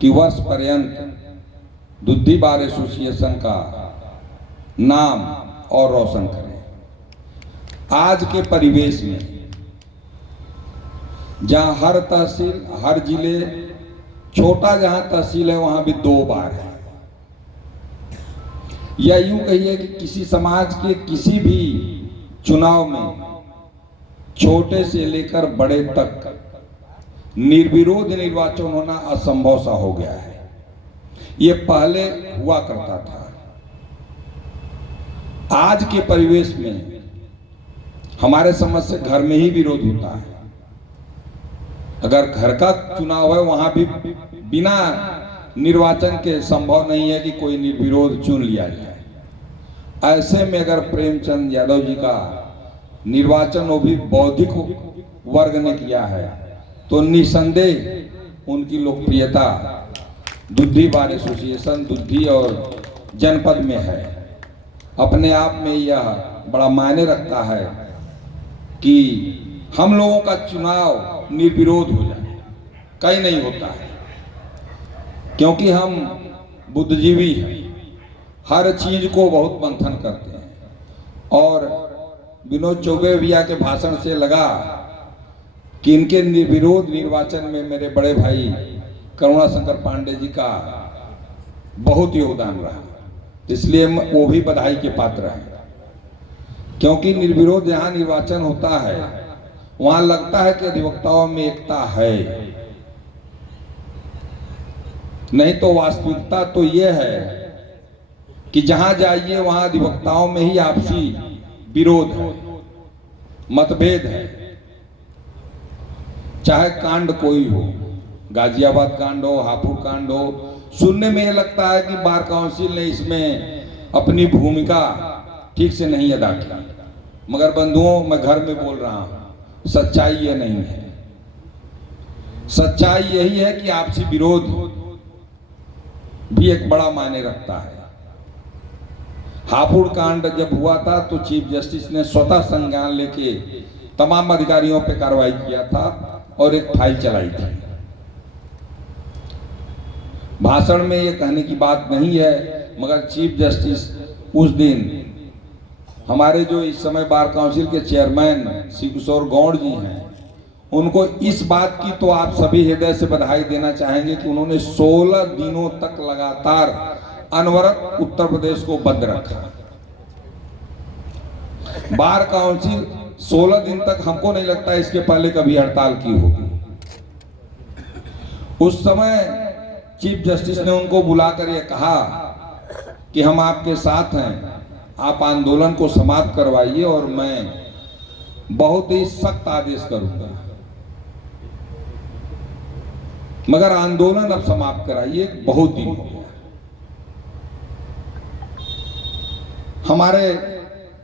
कि वर्ष पर्यंत दुद्धि बार एसोसिएशन का नाम और रोशन करें। आज के परिवेश में जहां हर तहसील, हर जिले, छोटा जहां तहसील है वहां भी 2 बार है, या यूं कहिए कि किसी समाज के किसी भी चुनाव में छोटे से लेकर बड़े तक निर्विरोध निर्वाचन होना असंभव सा हो गया है। ये पहले हुआ करता था। आज के परिवेश में हमारे समझ से घर में ही विरोध होता है। अगर घर का चुनाव है वहां भी बिना निर्वाचन के संभव नहीं है कि कोई निर्विरोध चुन लिया जाए। ऐसे में अगर प्रेमचंद यादव जी का निर्वाचन वो भी बौद्धिक वर्ग ने किया है तो निसंदेह उनकी लोकप्रियता दुद्धि बार एसोसिएशन दुद्धि और जनपद में है। अपने आप में यह बड़ा मायने रखता है कि हम लोगों का चुनाव निर्विरोध हो जाए। कहीं नहीं होता है क्योंकि हम बुद्धिजीवी हैं, हर चीज को बहुत मंथन करते हैं। और विनोद चौबे भैया के भाषण से लगा कि इनके निर्विरोध निर्वाचन में मेरे बड़े भाई करुणा शंकर पांडे जी का बहुत योगदान रहा, इसलिए वो भी बधाई के पात्र हैं। क्योंकि निर्विरोध जहां निर्वाचन होता है वहां लगता है कि अधिवक्ताओं में एकता है, नहीं तो वास्तविकता तो यह है कि जहां जाइए वहां अधिवक्ताओं में ही आपसी विरोध है, मतभेद है। चाहे कांड कोई हो, गाजियाबाद कांड हो, हापुड़ कांड हो, सुनने में यह लगता है कि बार काउंसिल ने इसमें अपनी भूमिका ठीक से नहीं अदा की। मगर बंधुओं, मैं घर में बोल रहा हूं, सच्चाई यह नहीं है। सच्चाई यही है कि आपसी विरोध भी एक बड़ा मायने रखता है। हापुड़ कांड जब हुआ था तो चीफ जस्टिस ने स्वतः संज्ञान लेके तमाम अधिकारियों पर कार्रवाई किया था और एक फाइल चलाई थी। भाषण में ये कहने की बात नहीं है, मगर चीफ जस्टिस उस दिन हमारे जो इस समय बार काउंसिल के चेयरमैन श्री किशोर गौड़ जी हैं, उनको इस बात की तो आप सभी हृदय से बधाई देना चाहेंगे कि उन्होंने 16 दिनों तक लगातार अनवरत उत्तर प्रदेश को बंद रखा। बार काउंसिल 16 दिन तक, हमको नहीं लगता इसके पहले कभी हड़ताल की होगी। उस समय चीफ जस्टिस ने उनको बुलाकर यह कहा कि हम आपके साथ हैं, आप आंदोलन को समाप्त करवाइए और मैं बहुत ही सख्त आदेश करूंगा, मगर आंदोलन अब समाप्त कराइए, बहुत दिन हो गया। हमारे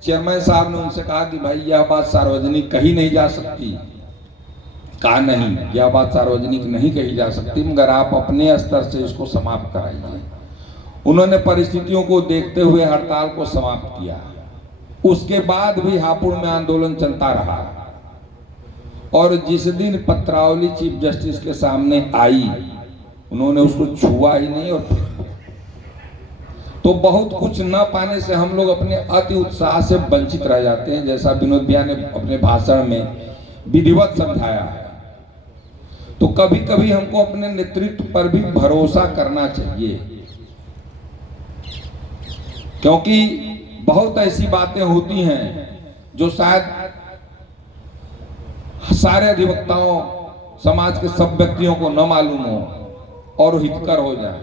चेयरमैन साहब ने उनसे कहा कि भाई यह बात सार्वजनिक कही नहीं जा सकती। कहा नहीं, यह बात सार्वजनिक नहीं कही जा सकती, मगर आप अपने स्तर से इसको समाप्त कराइए। उन्होंने परिस्थितियों को देखते हुए हड़ताल को समाप्त किया। उसके बाद भी हापुड़ में आंदोलन चलता रहा और जिस दिन पत्रावली चीफ जस्टिस के सामने आई उन्होंने उसको छुआ ही नहीं। और तो बहुत कुछ न पाने से हम लोग अपने अति उत्साह से वंचित रह जाते हैं, जैसा विनोद भैया ने अपने भाषण में विधिवत समझाया है। तो कभी कभी हमको अपने नेतृत्व पर भी भरोसा करना चाहिए, क्योंकि बहुत ऐसी बातें होती हैं जो शायद सारे अधिवक्ताओं, समाज के सब व्यक्तियों को न मालूम हो और हितकर हो जाए।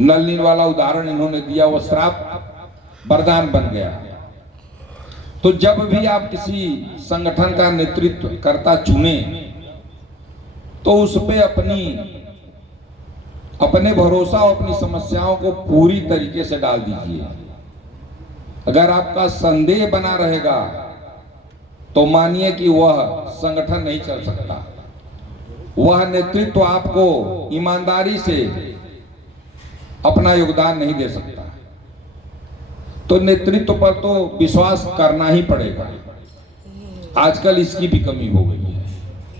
नल नील वाला उदाहरण इन्होंने दिया, वो श्राप वरदान बन गया। तो जब भी आप किसी संगठन का नेतृत्व करता चुने तो उस पे अपने भरोसा और अपनी समस्याओं को पूरी तरीके से डाल दीजिए। अगर आपका संदेह बना रहेगा तो मानिए कि वह संगठन नहीं चल सकता। वह नेतृत्व आपको ईमानदारी से अपना योगदान नहीं दे सकता। तो नेतृत्व पर तो विश्वास करना ही पड़ेगा। आजकल इसकी भी कमी हो गई है।